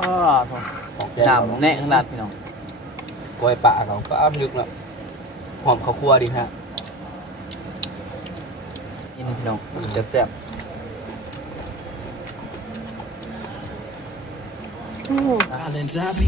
อ้อของแกน้ำแน่ขนาดพี่น้องกล้วยปลาเขาก็อ้ามลึกเนาะหอมข้าวคั่วดีฮะกินพี่น้องแซ่บ Islands I be.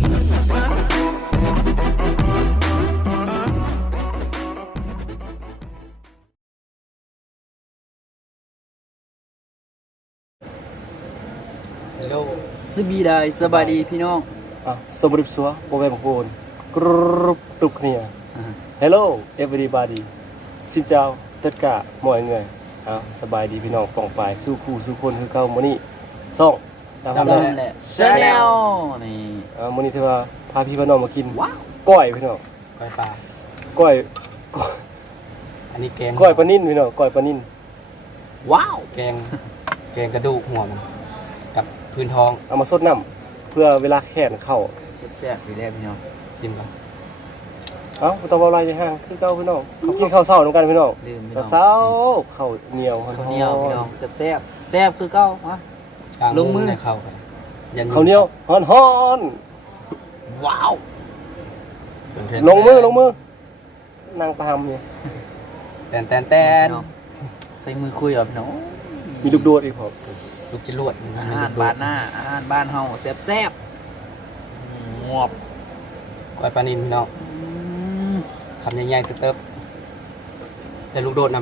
ฮัลโหลๆ สบีได้สบายดีพี่น้องอะสมรุปสัวโปรแกรมของคุณกรุบตุกเนี่ย Hello everybody สินเจ้า tất cả mọi người อะสบายดีพี่น้องปองปายสู้คู่สู้คนคือเก่ามื้อนี้ซ่องตามดำทำได้แหละชาแนลนี่อ่ามื้อนี้ถือว่าพาพี่พี่น้องมากินว้าวก้อยพี่น้องกล้วยปลาก้อยอันนี้แกงก้อยปลานิ่นพี่น้องก้อยปลานิ่นว้าวแกงแกงกระดูกหัวมันกับ พื้นท้องเอามาสดน้ำเพื่อเวลาแขนเข้าแซ่บๆพี่แด้พี่น้องชิมก่อนเอ้าบ่ต้องเว้าอะไรห่างคือเก่าพี่น้องเขากินข้าวเช้านำกันพี่น้องลืมพี่น้องเช้าๆข้าวเหนียวข้าวเหนียวพี่น้องแซ่บๆแซ่บคือเก่าฮะกลางลงมือในเข้าไปยันข้าวเหนียวฮ้อนว้าวๆลงมือลงมือนั่งตามเนี่ยแตนแตนแตนพี่น้องใส่มือคุยกับพี่น้องมีลูกโดดอีกพอ ลูกจิรวดอาหารบ้านหน้าอาหารบ้านเฮาแซ่บๆงวบกล้วยปลานินพี่น้องอืมคำใหญ่ๆเติบๆแต่ลูกโดดน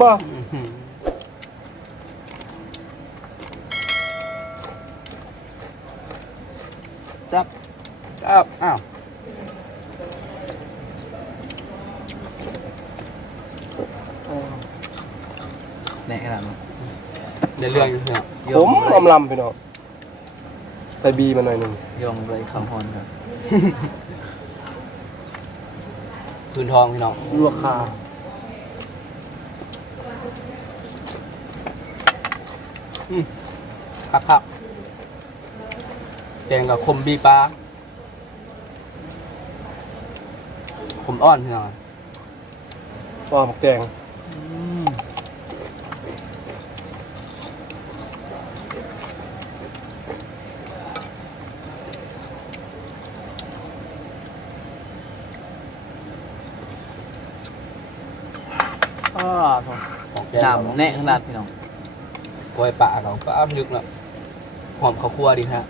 บ้าำอื้อหือจับอ้าวอ้าว แน่ขนาดนั้นเดี๋ยวเรื่องอยู่พี่น้องโยผมเลยอำลำพี่น้องใส่บีมาหน่อยหนึงโยงเลยข้าวฮอนครับพื้นท้องพี่น้องลวกคาครับครับแกงกับคมบีปลาคมอ่อนพี่น้องว่าหมกแดง อ้อของแกงน้ำแน่ขนาดพี่น้องกล้วยปลาเขาก็อ้ามลึกเนาะหอมข้าวคั่วดีฮะ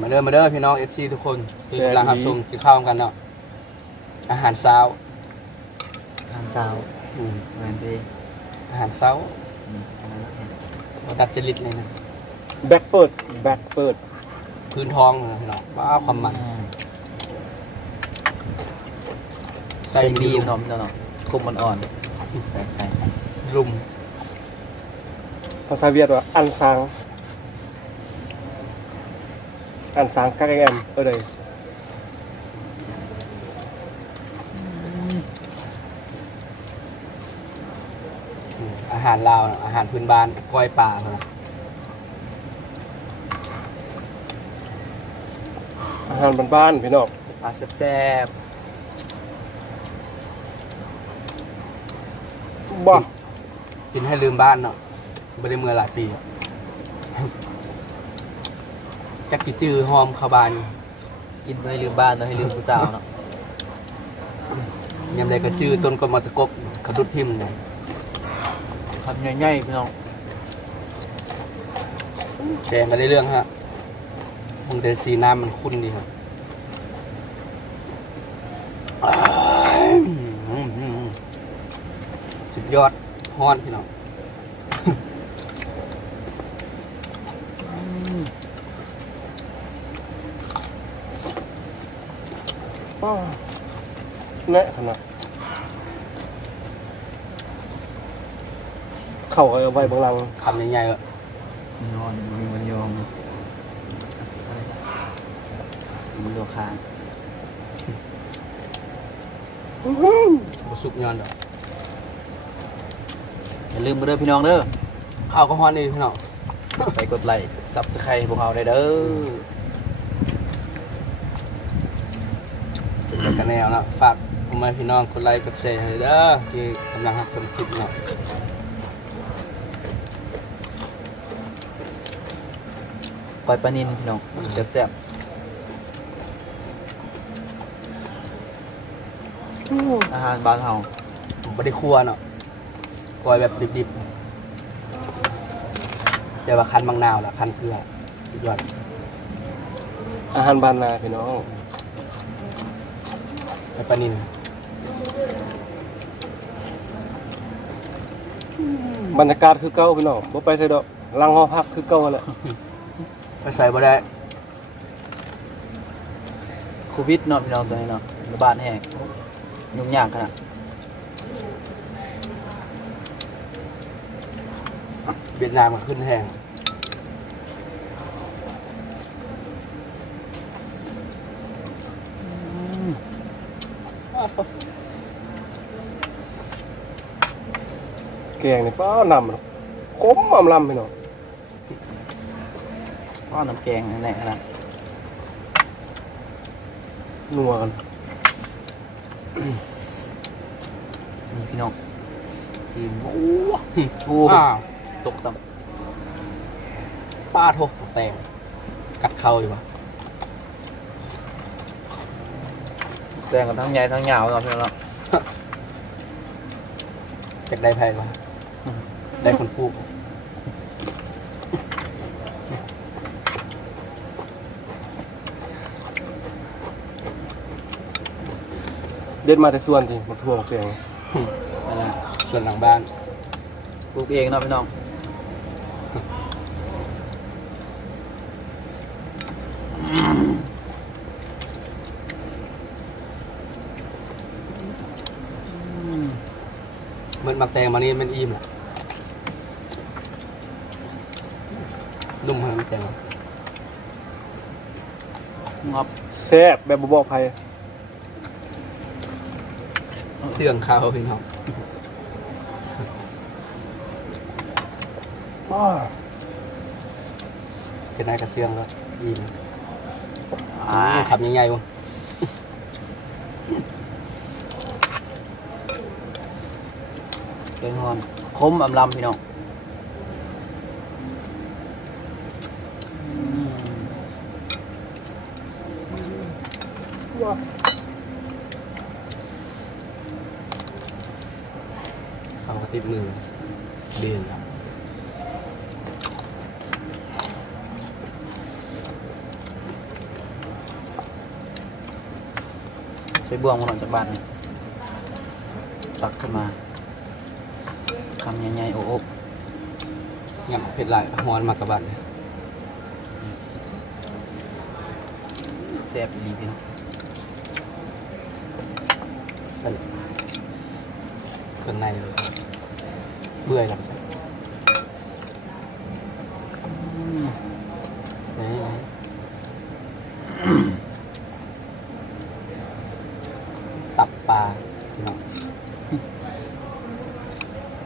มาเด้อมาเด้อพี่น้องเอฟซีทุกคน คือกำลังรับชมกินข้าวกันเนาะอาหารเช้าทางเช้าอืมเหมือนที่อาหารเช้าอืมอันนั้นเห็นดัดจริตเลยนะแบ็คเฟิร์ดแบ็คเฟิร์ดพื้นท้องนะพี่น้องว้าความมันอืมใส่ใส่บีบีมมน้องพี่น้องคุมอ่อนๆใส่ใส่รุมภาษาเวียดว่าอันซางอันซางกักแอมเออเลย อืมอา หารลาวน่ะอาหารพื้นบ้านก้อยปลาเขานะอาหารบ้านๆพี่น้องปลาแซ่บบ้ากินให้ลืมบ้านเนาะไม่ได้เมื่อหลายปีจักกิจือหอมขาวบานๆกินไว้ลืมบ้านเนาะให้ลืมผู้สาวเนาะยำใดก็จือต้นกลมตะกบเขาดุดทิ่มไง ทำง่ายๆพี่น้องแกงกันได้เรื่องฮะคงแต่สีน้ำมันคุ้นดีครับอ้ายอืมอืมอืมสุดยอดฮอนพี่น้องบ้าแน่ขนาด เข้าเอาไว้เบางหลังคำใหญ่ๆก็นอนมีมันยอมมันโลคาบ่สุกย้อนดอกอย่าลืมกันเด้อพี่น้องเด้อข้าวก็ฮอนนี่พี่น้องไปกดไลค์ซับสไครต์พวกเราได้เด้อเป็นกันแนวเนาะฝากพ่อแม่พี่น้องกดไลค์กดแชร์ให้เด้อที่กำลังรับชมคลิปเนาะ ก้อยปลานินพี่น้องแซ่บๆอาหารบ้านเฮาบ่ได้ครัวเนาะครัวแบบดิบๆแต่ว่าคันบางนาวล่ะคันเกลือสุดยอดอาหารบ้านนาพี่น้องไปปลานินบรรยากาศคือเก่าพี่น้องบ่ไปไสดอกลังหอพักคือเก่าแหละ ไปใส่บ่ได้โควิดเนาะพี่น้องตัวนี้เนาะระบาดแห้งยุ่งยากขนาดเวียดนามก็ขึ้นแห้งแกงนี่ป้านำเนาะขมอำลำพี่น้อง ข้าวน้ำแกงแน่ๆขนาดนัวกันนี่พี่น้องซีมโอ้โหอ้าวตกซ้ป้าโทกแตงกัดเข้าอยู่ปะำแกงกันทั้งใหญ่ทั้งยาวเนาะพี่น้องเนาะจากได้ไพ่ปะได้คนพูด เด็ดมาแต่ส่วนที่มาทั่วมาแกงนั่นแหละส่วนหลังบ้านปลูกเองเนาะพี่น้องเหมือนมักแตงมานี่มันอิ่มแหละนุ่มขนาดมักแตงงับแซ่บแบบบ่บอกไผ เสื่องข้าวพี่น้องอ้อเป็นนายกระเสื่องแล้วอิ่มอ่าขับยังไงวะแกงฮอนคมอำลำพี่น้องอืมเขา ติดมือเดือนแล้วใช้บ่วงมาหน่อยจากบ้านนี่ตักขึ้นมาคำใหญ่ๆโอ้โหยำเผ็ดหลายฮอนมากกระบันเลยแซ่บดีพี่น้องเป็นเครื่องในเลยเบื่อยแล้วใช่อืมไหนไหนตับ ปลาพี่น้อง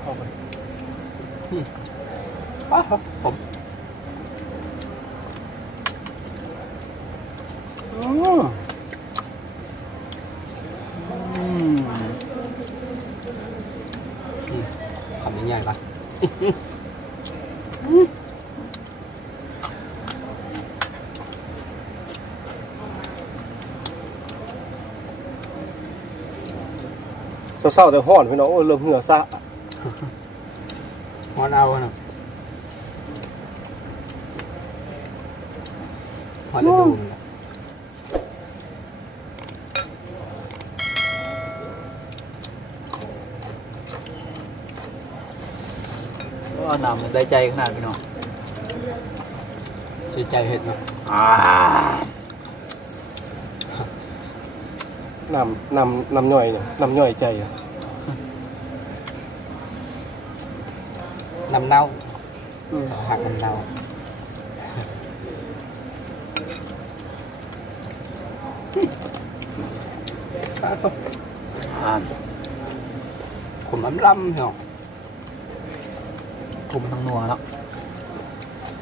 เอาไป อ้าวผม อืม อืม อืมคำใหญ่ๆปะ เศร้าๆแต่ฮ้อนพี่น้องโอ้ยเริ่มเหือซะฮอนเอาเนาะฮอนจะดูมันแหละก็นำได้ใจขนาดพี่น้องชื่อใจเห็ดเนาะ น้ำน้ำน้ำย่อยเนี่ยน้ำย่อยใจอะน้ำเน่าอืมหักน้ำเน่าปลาตกอ่านขมอำลำเนาะคมทั้งนัวแล้ว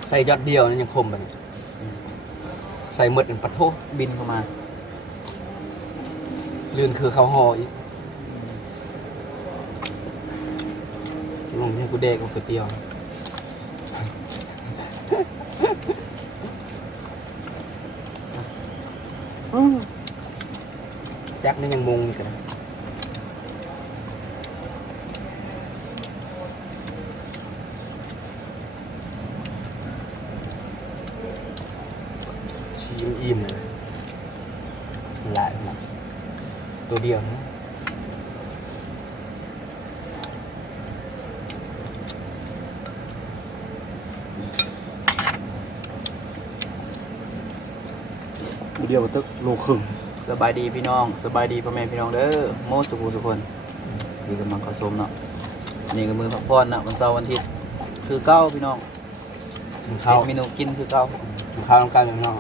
ใส่ยอดเดียวนั่นยังคมแบบนี้ใส่หมดเป็นปัดโทบินเข้ามา ลื่นคือเขาห่ออีกลงให้กูเด็กกูก๋วยเตี๋ยวจักนี่ยังมงอยู่กันชีมอิ่มเลยหลายหมด ตัวเดียวนะมีเดียวตึกโลครึ่งสบายดีพี่น้อง สบายดีพ่อแม่พี่น้องเด้อโมสุขุทุกคนที่กำลังเข้าชมเนาะนี่ก็มือพักผ่อนนะวันเสาร์วันอาทิตย์คือเก้าพี่น้องกินเฮ็ข้าวดเมนูกินคือเก้ากินข้าวน้ำกันพี่น้อง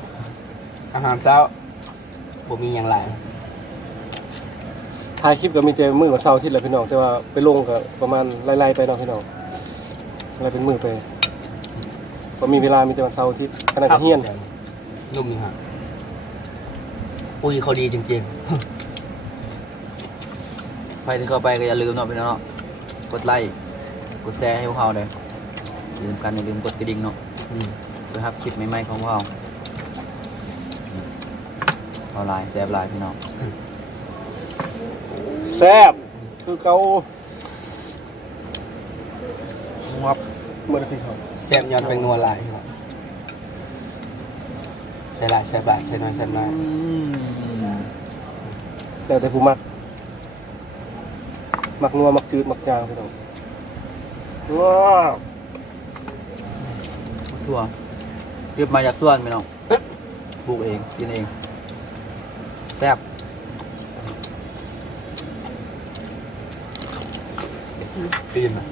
อาหารเช้าบ่มีอย่างไร ถ่ายคลิปก็มีแต่มือวันเสาร์อาทิตย์แหละพี่น้องแต่ว่าไปลงก็ประมาณไล่ๆไปเนาะพี่น้องอะไล่เป็นมือไปพอมีเวลามีแต่วันเสาร์อาทิตย์ขณะเฮียนนุ่มนี่ฮะอุ้ยเขาดีจริงใครที่เข้าไปก็อย่าลืมเนาะพี่น้องเนาะกดไลค์กดแชร์ให้พวกเราเลยอย่าลืมกันอย่าลืมกดกระดิ่งเนาะอืมเพื่อรับคลิปใหม่ๆของพวกเราเอาไลน์แซบไลน์พี่น้อง แซ่บคือเขางับเมื่อพี่เขาแซ่บย้อนเป็นนัวหลายครับใส่หลายใส่บาทใส่น้อยใส่บาทแต่แต่ผู้มัก มักนัวมักจืดมักจางพี่น้องว้าวทั่วเรียบมาจากส่วนพี่น้องปลูกเองกินเองแซ่บ ปีนอะ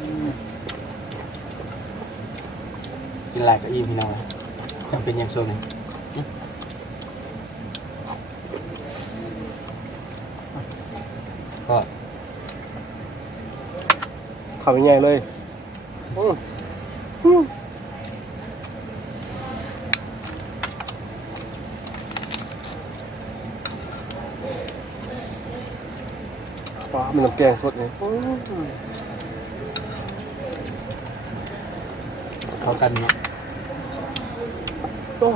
กินหลายก็อิ่มพี่น้องจำเป็นอย่างโซนนี้อืมก็ขับง่ายๆเลยอืมอืมว้ามันน้ำแกงสดเนี่ เข้ากันเนาะโอ้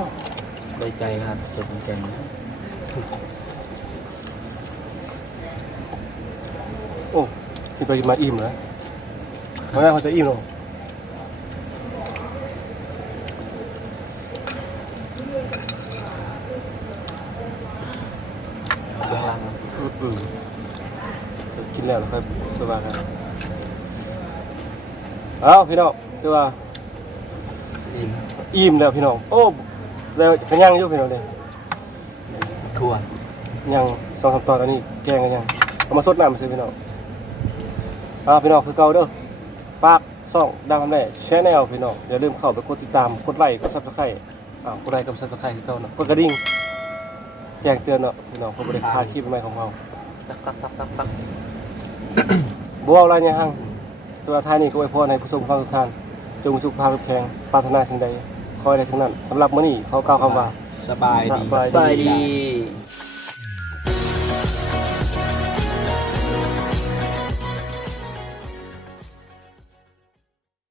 ใบใจครับสดแกงโอ้กินไปกินมาอิ่มแล้วเมื่อไหร่เขาจะอิ่มหรอเบื้องล่างครับอืมกินแล้วนะครับสบายครับ เอาพี่น้องคือว่า อิ่มอิ่มแล้วพี่น้อง โอ้ แล้วกันยังอยู่พี่น้องเลยทั่วยังสองสามตอนอันนี้แกงกันยัง เอามาสดน้ำมาสิพี่น้องเอาพี่น้องคือเก่าเด้อฝากส่องดังคำแน่แชร์แนลพี่น้อง อย่าลืมเข้าไปกดติดตาม กดไลค์ กดซับสไครต์อ้าวกดไลค์ กดซับสไครต์คือเก่าเนาะกดกระดิ่งแจ้งเตือนเนาะพี่น้องเพื่อบริการคลิปใหม่ของเราตักตักตักตักตักบัวอะไรยังหังตัวท้ายนี้ก็ไว้พรให้ผู้ชมฟังทุกท่าน จงสุขภาพแข็งปรารถนาสิ่งใดคอยได้ทั้งนั้นสำหรับมื้อนี้เขากล่าวคำว่า สบายดี สบายสบายดี